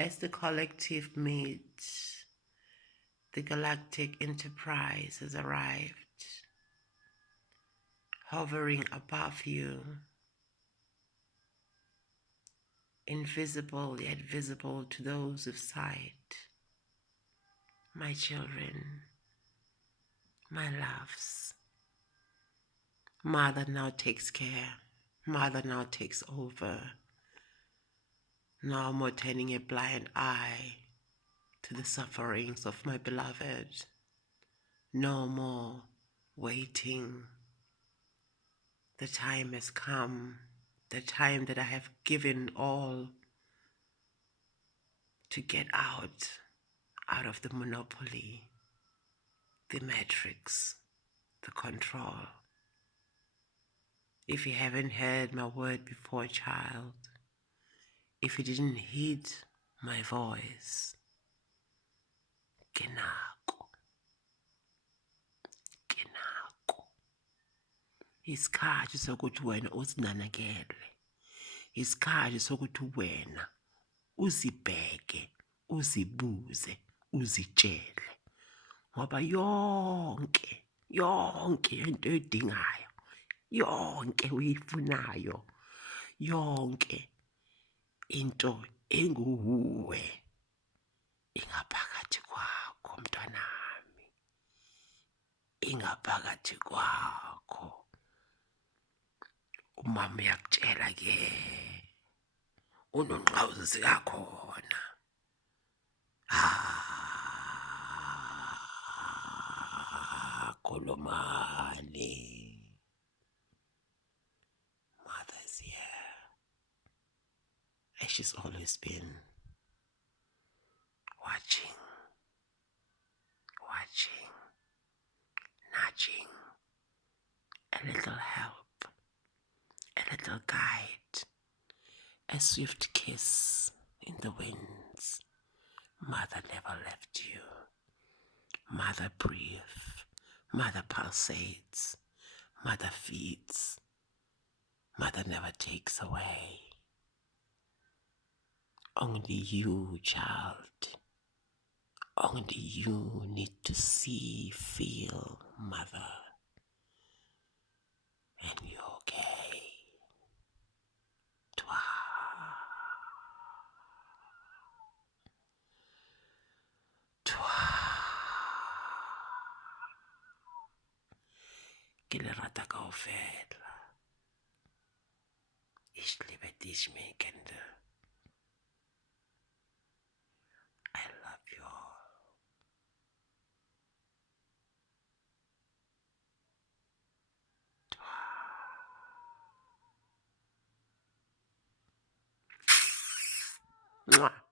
As the collective meet, the galactic enterprise has arrived, hovering above you, invisible yet visible to those with sight. My children, my loves, Mother now takes care. Mother now takes over. No more turning a blind eye to the sufferings of my beloved. No more waiting. The time has come, the time that I have given all to get out of the monopoly, the matrix, the control. If you haven't heard my word before, child, if you didn't heed my voice, kenako. Isikhathi sokuthi wena uzinanekele. Isikhathi sokuthi wena uzibheke, uzibuze, uzitshele. Ngoba yonke into oyidingayo, yonke uyifunayo, yonke into enguwe ingaphakathi kwakho, mntwanami. Ingaphakathi kwakho. Umama uyakutshela ke, unonqawuzi sikakhona. Kolomani. Mother's here, as she's always been, watching, nudging, a little help, a little guide, a swift kiss in the winds. Mother never left you. Mother breathes. Mother pulsates. Mother feeds. Mother never takes away. Only you, child. Only you need to see, feel Mother. And you're okay. Twa. Ke le rata kaofela. Ich liebe dich, mein Kind. I love you all. Mwah.